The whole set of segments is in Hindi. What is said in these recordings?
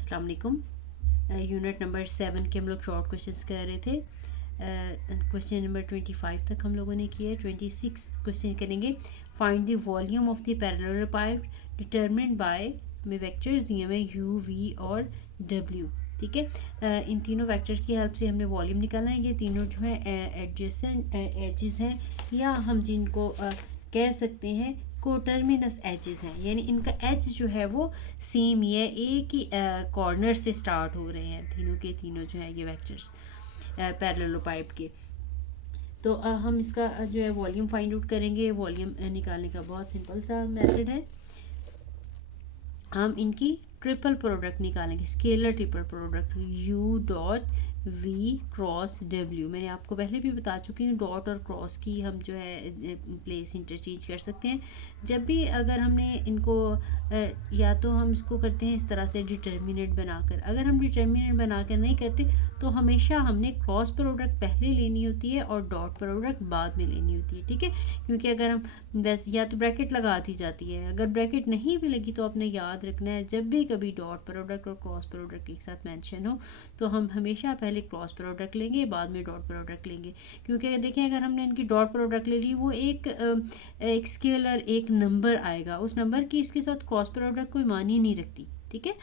अस्सलाम वालेकुम। यूनिट नंबर 7 के हम लोग शॉर्ट क्वेश्चंस कर रहे थे। क्वेश्चन नंबर 25 तक हम लोगों ने किया है। 26 क्वेश्चन करेंगे। Find the volume of the parallel pipe determined bye में वेक्टर्स दिए हुए u v और w। ठीक है, इन तीनों वेक्टर्स की हेल्प से हमने वॉल्यूम निकालना है। ये तीनों जो है एडजेसेंट एजेस हैं, या हम जिनको कह सकते हैं कोटर्मिनस एजेस हैं, यानी इनका एज जो है वो सेम ही है, एक ही कॉर्नर से स्टार्ट हो रहे हैं तीनों के तीनों जो है ये वेक्टर्स पैरेललोपाइप के। तो हम इसका जो है वॉल्यूम फाइंड आउट करेंगे। वॉल्यूम निकालने का बहुत सिंपल सा मेथड है। हम इनकी ट्रिपल प्रोडक्ट निकालेंगे, scalar triple product u dot v cross w। मैंने आपको पहले भी बता चुकी हूँ, डॉट और क्रॉस की हम जो है प्लेस इंटरचेंज कर सकते हैं। जब भी अगर हमने इनको या तो हम इसको करते हैं इस तरह से डिटर्मिनेंट बनाकर, अगर हम डिटर्मिनेंट बनाकर नहीं करते तो हमेशा हमने क्रॉस प्रोडक्ट पहले लेनी होती है और डॉट प्रोडक्ट बाद में लेनी होती है। ठीक है, क्योंकि अगर हम वैसे या तो ब्रैकेट लगा दी जाती है, अगर ब्रैकेट नहीं भी लगी तो आपने याद रखना है जब भी कभी डॉट प्रोडक्ट और क्रॉस प्रोडक्ट एक साथ मेंशन हो तो हम हमेशा पहले क्रॉस प्रोडक्ट लेंगे, बाद में डॉट प्रोडक्ट लेंगे। क्योंकि देखें, अगर हमने इनकी डॉट प्रोडक्ट ले ली, वो एक स्केलर एक नंबर आएगा, उस नंबर की इसके साथ क्रॉस प्रोडक्ट कोई मानी नहीं रखती। ठीक है,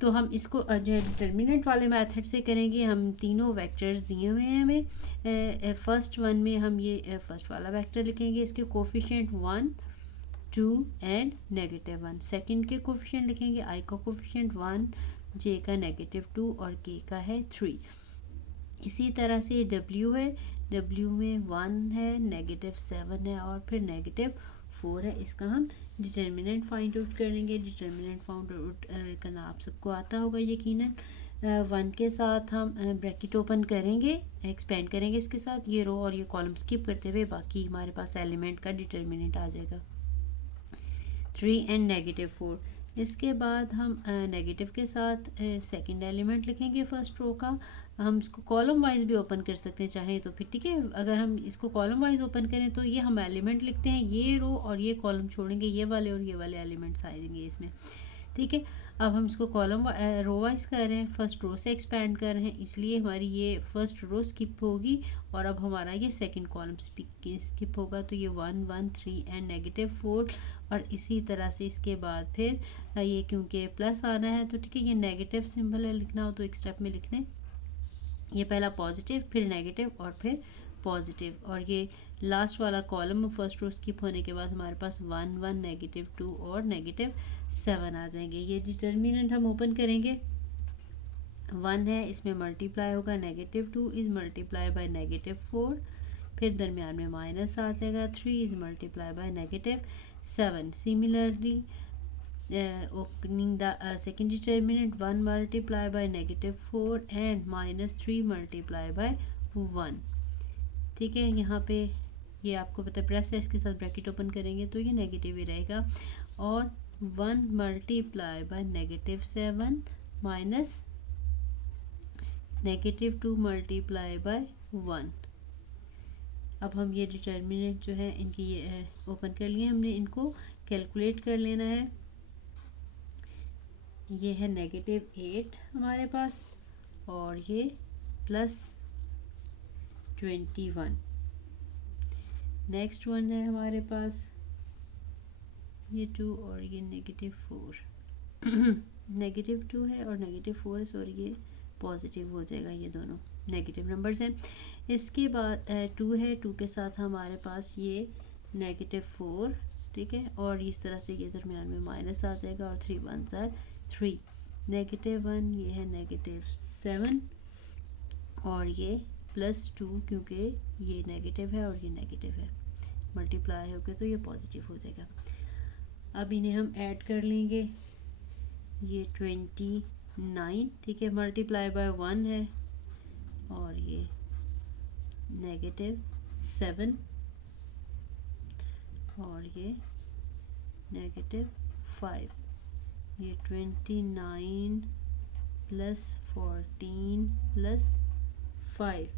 तो हम इसको जो है डिटर्मिनेंट वाले मेथड से करेंगे। हम तीनों वेक्टर्स दिए हुए हैं हमें। फर्स्ट वन में हम ये फर्स्ट वाला वेक्टर लिखेंगे, इसके कोफिशिएंट 1 2 एंड -1। सेकंड के कोफिशिएंट लिखेंगे, आई का कोफिशिएंट 1, जे का -2 और के का है 3। इसी तरह से W है, W में 1 है, -7 है और फिर -4 है। इसका हम डिटर्मिनेंट फाइंड आउट करेंगे। डिटर्मिनेंट फाइंड आउट करना आप सबको आता होगा यकीनन। 1 के साथ हम ब्रैकेट ओपन करेंगे, एक्सपेंड करेंगे इसके साथ, ये रो और ये कॉलम स्किप करते हुए बाकी हमारे पास एलिमेंट का डिटर्मिनेंट आ जाएगा 3 एंड -4। इसके बाद हम नेगेटिव के साथ सेकंड एलिमेंट लिखेंगे फर्स्ट रो का। हम इसको कॉलम वाइज भी ओपन कर सकते हैं चाहे तो फिर। ठीक है, अगर हम इसको कॉलम वाइज ओपन करें तो ये हम एलिमेंट लिखते हैं, ये रो और ये कॉलम छोड़ेंगे, ये वाले और ये वाले एलिमेंट्स आएंगे इसमें। ठीक है, अब हम इसको कॉलम रो वाइज कर रहे हैं, फर्स्ट रो से एक्सपैंड कर रहे हैं, इसलिए हमारी ये फर्स्ट रो स्किप होगी और अब हमारा ये सेकंड कॉलम स्किप होगा। तो ये 1 1 3 एंड -4। और इसी तरह से इसके बाद फिर ये क्योंकि प्लस आना है तो ठीक है, ये नेगेटिव सिंबल है, लिखना हो तो एक स्टेप में लिख लें। ये पहला पॉजिटिव, फिर नेगेटिव और फिर पॉजिटिव, और ये लास्ट वाला कॉलम फर्स्ट रो स्किप होने के बाद हमारे पास 1 1 -2 और -7 आ जाएंगे। ये डिटर्मिनेंट हम ओपन करेंगे। 1 है, इसमें मल्टीप्लाई होगा, -2 इज मल्टीप्लाई बाय -4, फिर दरमियान में माइनस आ जाएगा, 3 is multiply by -7। Similarly opening the second determinant, 1 multiply by -4 and -3 multiply by 1। ठीक है, यहाँ पे ये आपको पता है प्रेस है, इसके साथ ब्रैकेट ओपन करेंगे तो ये नेगेटिव ही रहेगा। और 1 multiply by -7 minus -2 multiply by 1। अब हम ये डिटर्मिनेंट जो है इनकी ये ओपन कर लिए, हमने इनको कैलकुलेट कर लेना है। ये है -8 हमारे पास और ये +21। नेक्स्ट वन है हमारे पास ये 2 और ये -4 -2 है और -4 है, सॉरी ये पॉजिटिव हो जाएगा, ये दोनों नेगेटिव नंबर्स हैं। इसके बाद 2 है, 2 के साथ हमारे पास ये -4। ठीक है, और इस तरह से ये दरमियान में माइनस आ जाएगा और 3 1 3 -1, ये है -7 और ये +2 क्योंकि ये नेगेटिव है और ये नेगेटिव है, मल्टीप्लाई हो गया तो ये पॉजिटिव हो जाएगा। अब इन्हें हम ऐड कर लेंगे, ये 29। ठीक है, मल्टीप्लाई बाय 1 है और ये -7 और ये -5। ये 29 + 14 + 5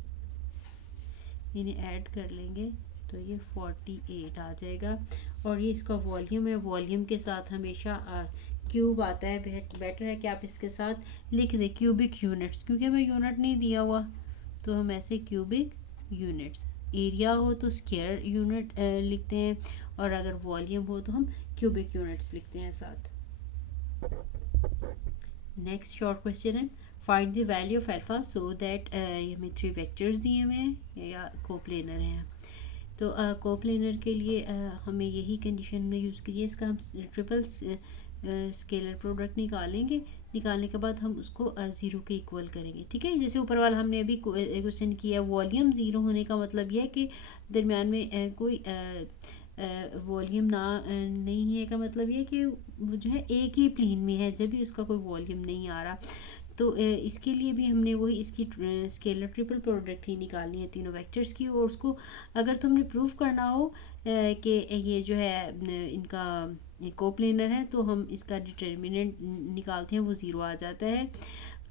इन्हें ऐड कर लेंगे तो ये 48 आ जाएगा। और ये इसका वॉल्यूम है, वॉल्यूम के साथ हमेशा क्यूब आता है, बेटर है कि आप इसके साथ लिख दें क्यूबिक यूनिट्स, क्योंकि हमें यूनिट नहीं दिया हुआ, तो हम ऐसे क्यूबिक यूनिट्स। एरिया हो तो स्क्वायर यूनिट लिखते हैं, और अगर वॉल्यूम हो तो हम क्यूबिक यूनिट्स लिखते हैं साथ। नेक्स्ट शॉर्ट क्वेश्चन है, find the value of alpha so that, हमें 3 वेक्टर्स दिए हुए हैं या कोप्लेनर हैं। तो कोप्लेनर के लिए हमें यही कंडीशन में यूज़ करिए, इसका हम ट्रिपल स्केलर प्रोडक्ट निकालेंगे, निकालने के बाद हम उसको ज़ीरो के इक्वल करेंगे। ठीक है, जैसे ऊपर वाला हमने अभी क्वेश्चन किया, वॉल्यूम ज़ीरो होने का मतलब यह है कि दरमियान में कोई वॉल्यूम ना नहीं है, का मतलब ये कि वो जो है एक ही प्लेन में है, जब भी उसका कोई वॉल्यूम नहीं आ रहा। तो इसके लिए भी हमने वही इसकी स्केलर ट्रिपल प्रोडक्ट ही निकालनी है तीनों वेक्टर्स की, और उसको अगर तुमने प्रूव करना हो कि ये जो है इनका कोप्लेनर है, तो हम इसका डिटर्मिनेंट निकालते हैं, वो ज़ीरो आ जाता है।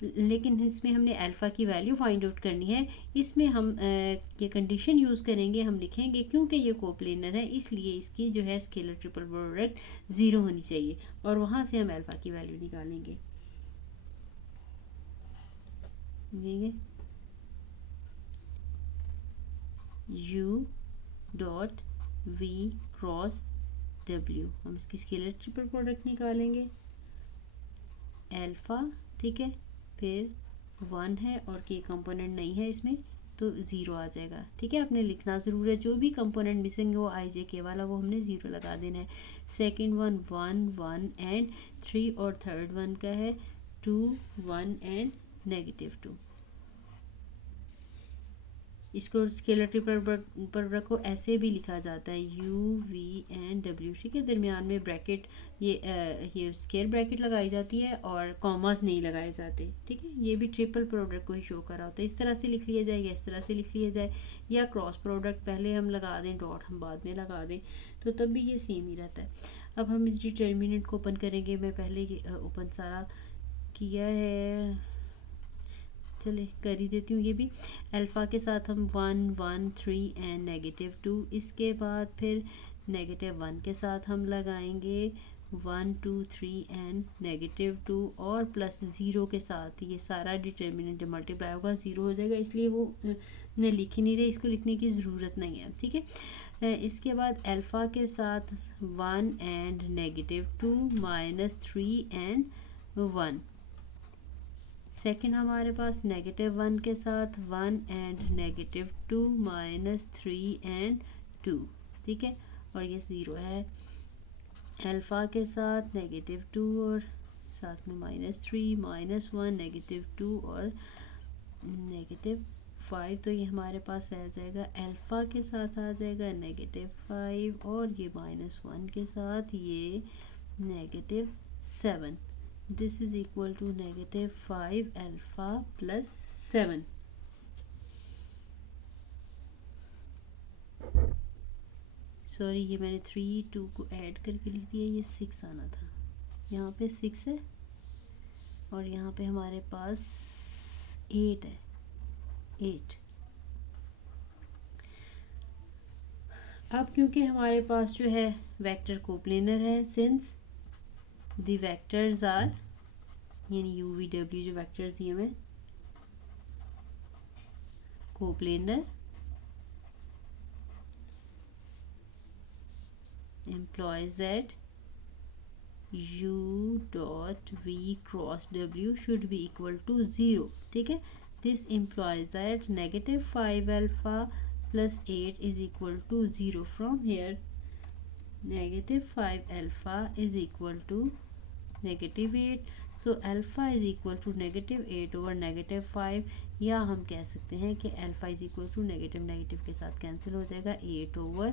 लेकिन इसमें हमने अल्फ़ा की वैल्यू फाइंड आउट करनी है, इसमें हम ये कंडीशन यूज़ करेंगे, हम लिखेंगे क्योंकि ये कोप्लेनर है इसलिए इसकी जो है स्केलर ट्रिपल प्रोडक्ट ज़ीरो होनी चाहिए, और वहाँ से हम अल्फ़ा की वैल्यू निकालेंगे। u dot v cross w, हम इसकी स्केलर ट्रिपल प्रोडक्ट निकालेंगे, अल्फ़ा, ठीक है, फिर 1 है और के कंपोनेंट नहीं है इसमें, तो ज़ीरो आ जाएगा। ठीक है, आपने लिखना ज़रूर है, जो भी कंपोनेंट मिसिंग हो आई जे के वाला, वो हमने ज़ीरो लगा देना है। सेकंड वन 1 1 एंड 3, और थर्ड वन का है 2 1 एंड -2। इसको स्केलर ट्रिपल प्रोडक्ट को ऐसे भी लिखा जाता है u v एंड w। ठीक है, दरमियान में ब्रैकेट, ये स्केयर ब्रैकेट लगाई जाती है और कॉमास नहीं लगाए जाते। ठीक है, ये भी ट्रिपल प्रोडक्ट को ही शो करा होता है। इस तरह से लिख लिया जाए या इस तरह से लिख लिया जाए, या क्रॉस प्रोडक्ट पहले हम लगा दें, डॉट हम बाद में लगा दें, तो तब भी ये सेम ही रहता है। अब हम इस डिटर्मिनेंट को ओपन करेंगे, मैं पहले ओपन सारा किया है, चले कर ही देती हूँ ये भी। अल्फ़ा के साथ हम 1 1 3 एंड -2, इसके बाद फिर -1 के साथ हम लगाएंगे 1 2 3 एंड -2, और प्लस ज़ीरो के साथ ये सारा डिटर्मिनेंट मल्टीप्लाई होगा, ज़ीरो हो जाएगा, इसलिए वो मैं लिख ही नहीं रही, इसको लिखने की ज़रूरत नहीं है। ठीक है, इसके बाद अल्फ़ा के साथ 1 एंड -2 -3 एंड 1। सेकेंड हमारे पास -1 के साथ 1 एंड -2 -3 एंड 2। ठीक है, और ये ज़ीरो है। अल्फ़ा के साथ -2 और साथ में -3 -1 -2 और -5, तो ये हमारे पास आ जाएगा, अल्फ़ा के साथ आ जाएगा -5, और ये -1 के साथ ये -7। This is equal to -5 alpha plus 7। Sorry, ये मैंने 3 2 को ऐड करके लिख दिया, ये 6 आना था, यहाँ पे 6 है और यहाँ पे हमारे पास 8 है, 8। अब क्योंकि हमारे पास जो है वेक्टर कोप्लेनर है, सिंस द वेक्टर्स आर, यानी u v w जो वेक्टर्स दिए हुए coplanar, implies that u dot v cross w should be equal to 0. ठीक है, this implies that -5 alpha plus 8 is equal to 0. From here -5 alpha is equal to -8, so alpha is equal to -8 over -5, या हम कह सकते हैं कि alpha is equal to negative के साथ कैंसिल हो जाएगा, 8 over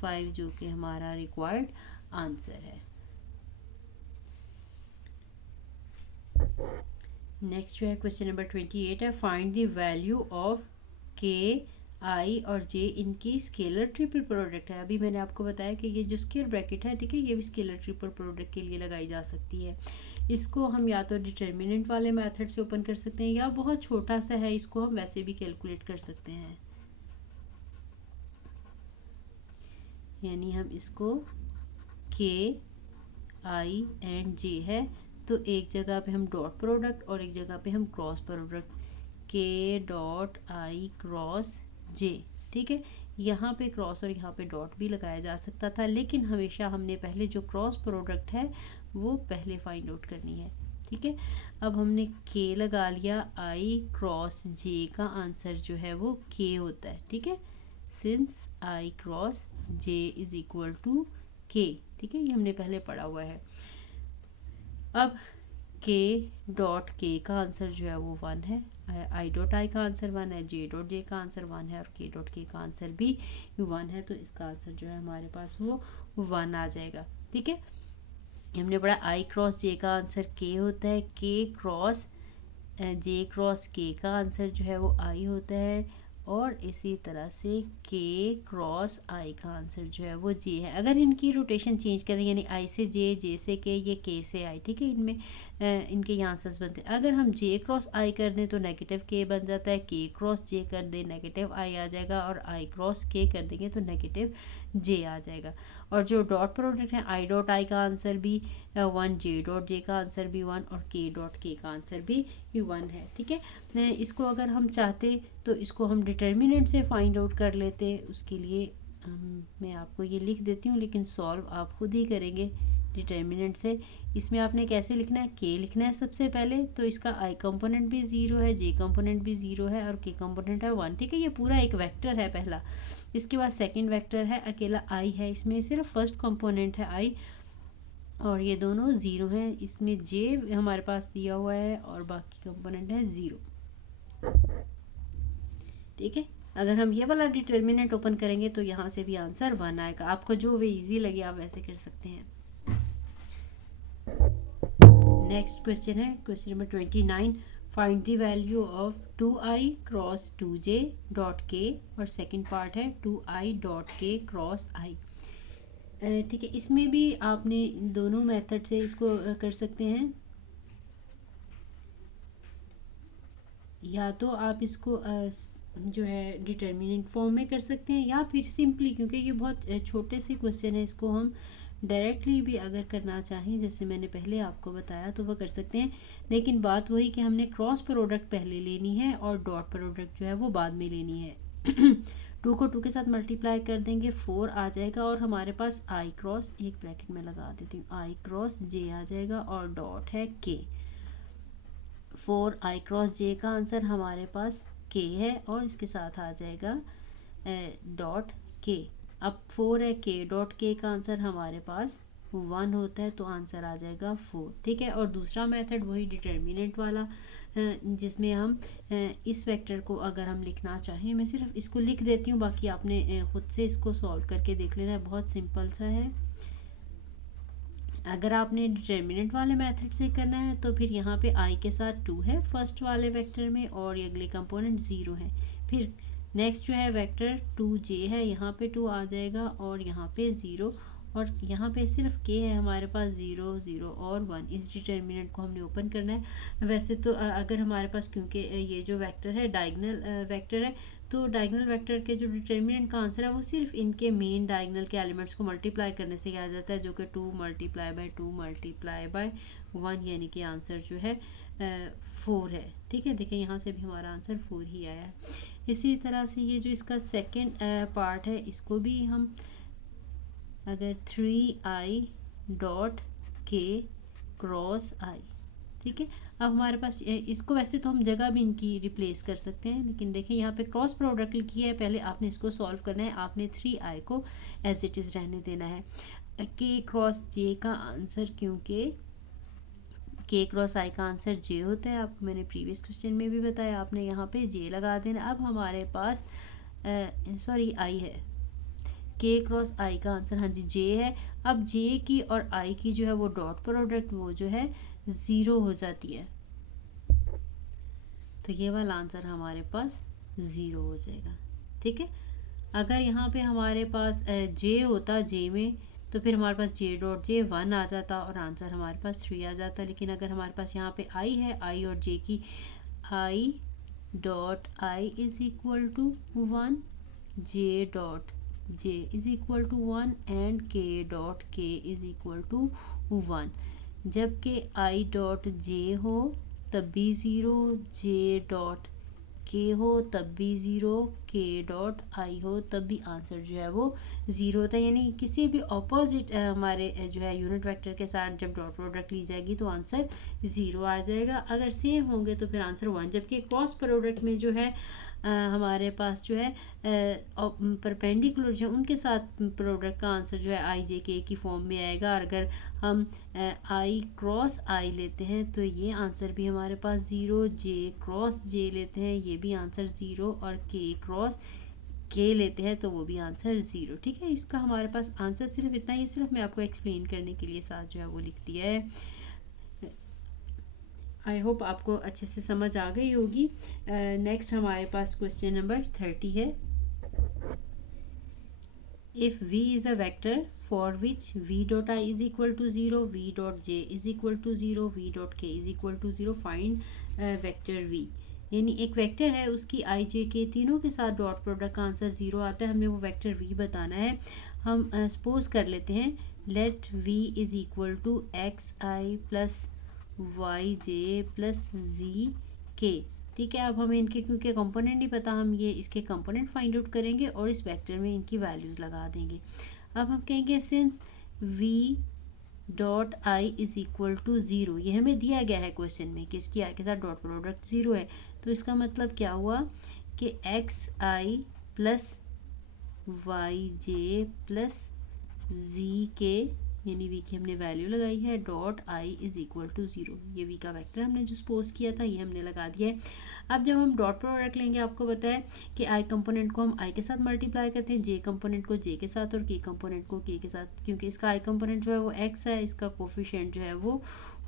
5, जो कि हमारा रिक्वायर्ड आंसर है। नेक्स्ट जो है क्वेश्चन नंबर 28 है, फाइंड द वैल्यू ऑफ के आई और जे इनकी स्केलर ट्रिपल प्रोडक्ट है। अभी मैंने आपको बताया कि ये जो स्केयर ब्रैकेट है, ठीक है, ये भी स्केलर ट्रिपल प्रोडक्ट के लिए लगाई जा सकती है। इसको हम या तो डिटर्मिनेंट वाले मेथड से ओपन कर सकते हैं, या बहुत छोटा सा है, इसको हम वैसे भी कैलकुलेट कर सकते हैं। यानी हम इसको के आई एंड जे है, तो एक जगह पे हम डॉट प्रोडक्ट और एक जगह पे हम क्रॉस प्रोडक्ट के डॉट आई क्रॉस जे, ठीक है। यहाँ पे क्रॉस और यहाँ पे डॉट भी लगाया जा सकता था, लेकिन हमेशा हमने पहले जो क्रॉस प्रोडक्ट है वो पहले फाइंड आउट करनी है, ठीक है। अब हमने के लगा लिया, आई क्रॉस जे का आंसर जो है वो के होता है, ठीक है। Since i cross j is equal to k, ठीक है, ये हमने पहले पढ़ा हुआ है। अब के डॉट के का आंसर जो है वो 1 है, आई डॉट आई का आंसर 1 है, जे डॉट जे का आंसर 1 है और के डॉट के का आंसर भी 1 है, तो इसका आंसर जो है हमारे पास वो 1 आ जाएगा, ठीक है। हमने पढ़ा आई क्रॉस जे का आंसर के होता है, के क्रॉस जे क्रॉस के का आंसर जो है वो आई होता है, और इसी तरह से के क्रॉस आई का आंसर जो है वो जे है। अगर इनकी रोटेशन चेंज करें, यानी आई से जे से के, ये के से आई, ठीक है, इनमें इनके ये आंसर्स बनते हैं। अगर हम जे क्रॉस आई कर दें तो नेगेटिव के बन जाता है, के क्रॉस जे कर दें नेगेटिव आई आ जाएगा, और आई क्रॉस के कर देंगे तो नेगेटिव जे आ जाएगा। और जो डॉट प्रोडक्ट है, आई डॉट आई का आंसर भी 1, जे डॉट जे का आंसर भी 1 और के डॉट के का आंसर भी 1 है, ठीक है। इसको अगर हम चाहते तो इसको हम डिटर्मिनेंट से फाइंड आउट कर लेते, उसके लिए मैं आपको ये लिख देती हूँ, लेकिन सॉल्व आप खुद ही करेंगे डिटर्मिनेंट से। इसमें आपने कैसे लिखना है, के लिखना है सबसे पहले, तो इसका आई कंपोनेंट भी 0 है, जे कंपोनेंट भी 0 है और के कंपोनेंट है 1, ठीक है। ये पूरा एक वेक्टर है पहला। इसके बाद सेकंड वेक्टर है, अकेला आई है, इसमें सिर्फ फर्स्ट कंपोनेंट है आई, और ये दोनों 0 हैं। इसमें जे हमारे पास दिया हुआ है और बाकी कंपोनेंट है 0, ठीक है। अगर हम ये वाला डिटर्मिनेंट ओपन करेंगे तो यहाँ से भी आंसर 1 आएगा। आपको जो वे इजी लगे आप वैसे कर सकते हैं। नेक्स्ट क्वेश्चन है question number 29, find the value of 2i cross 2j dot के, और सेकंड पार्ट है 2i डॉट के क्रॉस i, ठीक है। इसमें भी आपने दोनों मेथड से इसको कर सकते हैं, या तो आप इसको जो है डिटर्मिनेंट फॉर्म में कर सकते हैं, या फिर सिंपली, क्योंकि ये बहुत छोटे से क्वेश्चन है, इसको हम डायरेक्टली भी अगर करना चाहें जैसे मैंने पहले आपको बताया तो वह कर सकते हैं। लेकिन बात वही कि हमने क्रॉस प्रोडक्ट पहले लेनी है और डॉट प्रोडक्ट जो है वो बाद में लेनी है। 2 को 2 के साथ मल्टीप्लाई कर देंगे, 4 आ जाएगा, और हमारे पास आई क्रॉस, एक ब्रैकेट में लगा देती हूँ, आई क्रॉस जे आ जाएगा, और डॉट है के। 4 आई क्रॉस जे का आंसर हमारे पास के है, और इसके साथ आ जाएगा डॉट के। अब 4 है, के डॉट के का आंसर हमारे पास 1 होता है, तो आंसर आ जाएगा 4, ठीक है। और दूसरा मेथड वही डिटर्मिनेंट वाला, जिसमें हम इस वेक्टर को अगर हम लिखना चाहें, मैं सिर्फ इसको लिख देती हूँ, बाकी आपने खुद से इसको सॉल्व करके देख लेना है, बहुत सिंपल सा है। अगर आपने डिटर्मिनेंट वाले मेथड से करना है तो फिर यहाँ पे i के साथ 2 है फर्स्ट वाले वेक्टर में, और ये अगले कंपोनेंट 0 है। फिर नेक्स्ट जो है वेक्टर 2j है, यहाँ पे 2 आ जाएगा और यहाँ पे 0, और यहाँ पे सिर्फ k है हमारे पास 0 0 और 1। इस डिटर्मिनेंट को हमने ओपन करना है। वैसे तो अगर हमारे पास, क्योंकि ये जो वेक्टर है डायगोनल वेक्टर है, तो डायगोनल वेक्टर के जो डिटर्मिनेंट का आंसर है वो सिर्फ इनके मेन डायगोनल के एलिमेंट्स को मल्टीप्लाई करने से आ जाता है, जो कि 2 मल्टीप्लाई बाय 2 मल्टीप्लाई बाय 1, यानी कि आंसर जो है 4 है, ठीक है। देखिए यहाँ से भी हमारा आंसर 4 ही आया है। इसी तरह से ये जो इसका सेकेंड पार्ट है, इसको भी हम अगर 3i डॉट के क्रॉस आई, ठीक है। अब हमारे पास इसको वैसे तो हम जगह भी इनकी रिप्लेस कर सकते हैं, लेकिन देखिए यहाँ पे क्रॉस प्रोडक्ट लिखी है, पहले आपने इसको सॉल्व करना है, आपने 3i को एज इट इज़ रहने देना है। के क्रॉस जे का आंसर, क्योंकि के क्रॉस आई का आंसर जे होता है, आपको मैंने प्रीवियस क्वेश्चन में भी बताया, आपने यहाँ पे जे लगा देना। अब हमारे पास सॉरी आई है, के क्रॉस आई का आंसर हाँ जी जे है। अब जे की और आई की जो है वो डॉट प्रोडक्ट वो जो है 0 हो जाती है, तो ये वाला आंसर हमारे पास 0 हो जाएगा, ठीक है। अगर यहाँ पे हमारे पास जे होता, जे में, तो फिर हमारे पास जे डॉट जे 1 आ जाता और आंसर हमारे पास 3 आ जाता। लेकिन अगर हमारे पास यहाँ पे आई है, आई और जे की, i dot i is equal to 1, j dot j is equal to 1 and k dot k is equal to 1। जबकि आई डॉट जे हो तब भी ज़ीरो, जे डॉट के हो तब भी ज़ीरो, के डॉट आई हो तब भी आंसर जो है वो ज़ीरो होता है। यानी किसी भी ऑपोजिट हमारे जो है यूनिट वेक्टर के साथ जब डॉट प्रोडक्ट ली जाएगी तो आंसर ज़ीरो आ जाएगा। अगर सेम होंगे तो फिर आंसर 1। जबकि क्रॉस प्रोडक्ट में जो है हमारे पास जो है परपेंडिकुलर जो उनके साथ प्रोडक्ट का आंसर जो है आई जे के की फॉर्म में आएगा। और अगर हम आई क्रॉस आई लेते हैं तो ये आंसर भी हमारे पास ज़ीरो, जे क्रॉस जे लेते हैं ये भी आंसर ज़ीरो, और के क्रॉस के लेते हैं तो वो भी आंसर ज़ीरो। ठीक है, इसका हमारे पास आंसर सिर्फ इतना ही, सिर्फ मैं आपको एक्सप्लेन करने के लिए साथ जो है वो लिख दिया है। आई होप आपको अच्छे से समझ आ गई होगी। नेक्स्ट हमारे पास क्वेश्चन नंबर 30 है। If v is a vector for which v dot I is equal to 0, v dot j is equal to 0, v dot k is equal to 0, find vector v। यानी एक वेक्टर है उसकी आई जे के तीनों के साथ डॉट प्रोडक्ट का आंसर ज़ीरो आता है, हमने वो वेक्टर v बताना है। हम सपोज कर लेते हैं let v is equal to x i plus y j plus z k. ठीक है, अब हमें इनके क्योंकि कंपोनेंट नहीं पता, हम ये इसके कंपोनेंट फाइंड आउट करेंगे और इस वेक्टर में इनकी वैल्यूज़ लगा देंगे। अब हम कहेंगे since v dot i is equal to zero, ये हमें दिया गया है क्वेश्चन में कि इसकी आई के साथ डॉट प्रोडक्ट ज़ीरो है, तो इसका मतलब क्या हुआ कि x i plus y j plus z k, यानी वी की हमने वैल्यू लगाई है, dot i is equal to zero. ये वी का वेक्टर हमने जो सपोज किया था ये हमने लगा दिया है। अब जब हम डॉट प्रोडक्ट लेंगे, आपको पता है कि आई कंपोनेंट को हम आई के साथ मल्टीप्लाई करते हैं, जे कंपोनेंट को जे के साथ और के कंपोनेंट को के साथ, क्योंकि इसका आई कंपोनेंट जो है वो एक्स है, इसका कोफिशिएंट जो है वो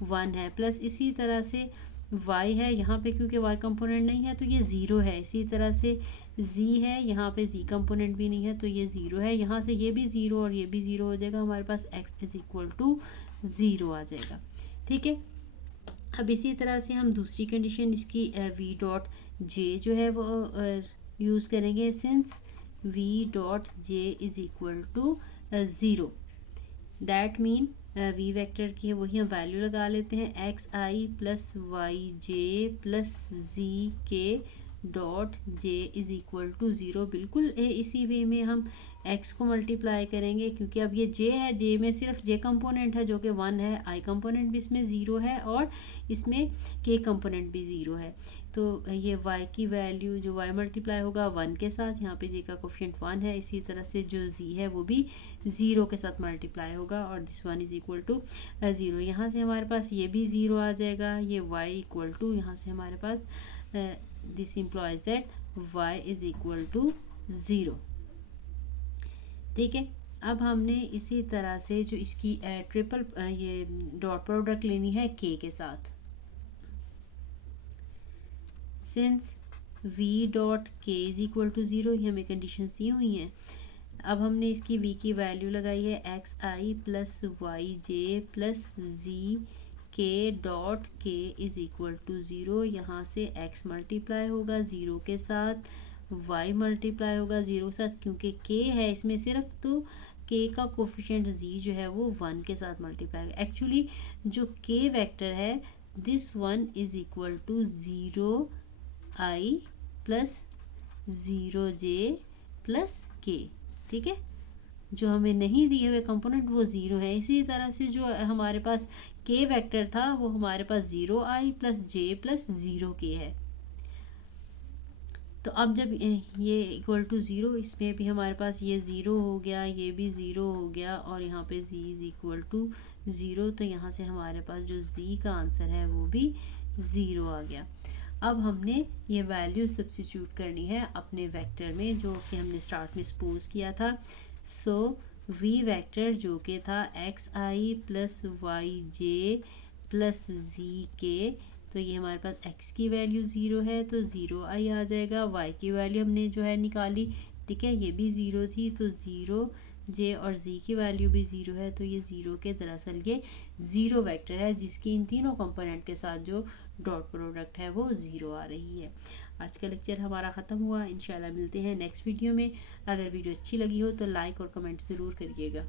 1 है। प्लस इसी तरह से y है, यहाँ पे क्योंकि y कंपोनेंट नहीं है तो ये ज़ीरो है। इसी तरह से z है, यहाँ पे z कंपोनेंट भी नहीं है तो ये ज़ीरो है। यहाँ से ये भी ज़ीरो और ये भी ज़ीरो हो जाएगा, हमारे पास x is equal to zero आ जाएगा। ठीक है, अब इसी तरह से हम दूसरी कंडीशन इसकी v डॉट जे जो है वो यूज़ करेंगे। Since v dot j is equal to zero, that mean v vector की वही हम वैल्यू लगा लेते हैं, x i plus y j plus z k dot j is equal to zero. बिल्कुल इसी वे में हम x को मल्टीप्लाई करेंगे, क्योंकि अब ये j है, j में सिर्फ j कंपोनेंट है जो कि 1 है, i कंपोनेंट भी इसमें ज़ीरो है और इसमें k कंपोनेंट भी ज़ीरो है। तो ये y की वैल्यू जो y मल्टीप्लाई होगा 1 के साथ, यहाँ पे j का कोफिशिएंट 1 है, इसी तरह से जो z है वो भी ज़ीरो के साथ मल्टीप्लाई होगा और this one is equal to zero. यहाँ से हमारे पास ये भी ज़ीरो आ जाएगा, ये y इक्वल टू, यहाँ से हमारे पास this implies that y is equal to zero. ठीक है, अब हमने इसी तरह से जो इसकी ट्रिपल ये डॉट प्रोडक्ट लेनी है k के साथ। सिंस v डॉट के इज इक्वल टू ज़ीरो, ये हमें कंडीशंस दी हुई हैं। अब हमने इसकी v की वैल्यू लगाई है x i plus y j plus z k dot के इज इक्वल टू ज़ीरो। यहाँ से x मल्टीप्लाई होगा ज़ीरो के साथ, y मल्टीप्लाई होगा ज़ीरो के साथ, क्योंकि k है इसमें सिर्फ, तो k का कोफिशिएंट z जो है वो 1 के साथ मल्टीप्लाई होगा। एक्चुअली जो k वेक्टर है this one is equal to zero i plus zero j plus k. ठीक है, जो हमें नहीं दिए हुए कंपोनेंट वो ज़ीरो है। इसी तरह से जो हमारे पास के वेक्टर था वो हमारे पास zero i plus J plus zero के है। तो अब जब ये इक्वल टू ज़ीरो, इसमें भी हमारे पास ये ज़ीरो हो गया, ये भी ज़ीरो हो गया और यहाँ पे z is equal to zero, तो यहाँ से हमारे पास जो z का आंसर है वो भी ज़ीरो आ गया। अब हमने ये वैल्यू सब्स्टिट्यूट करनी है अपने वेक्टर में जो कि हमने स्टार्ट में सपोज किया था। सो v वेक्टर जो कि था x i plus y j plus z के, तो ये हमारे पास x की वैल्यू ज़ीरो है तो ज़ीरो आई आ जाएगा। y की वैल्यू हमने जो है निकाली, ठीक है, ये भी ज़ीरो थी तो ज़ीरो, j और z की वैल्यू भी ज़ीरो है तो ये ज़ीरो के दरअसल ये ज़ीरो वेक्टर है जिसकी इन तीनों कंपोनेंट के साथ जो डॉट प्रोडक्ट है वो ज़ीरो आ रही है। आज का लेक्चर हमारा ख़त्म हुआ। इंशाल्लाह मिलते हैं नेक्स्ट वीडियो में। अगर वीडियो अच्छी लगी हो तो लाइक और कमेंट ज़रूर करिएगा।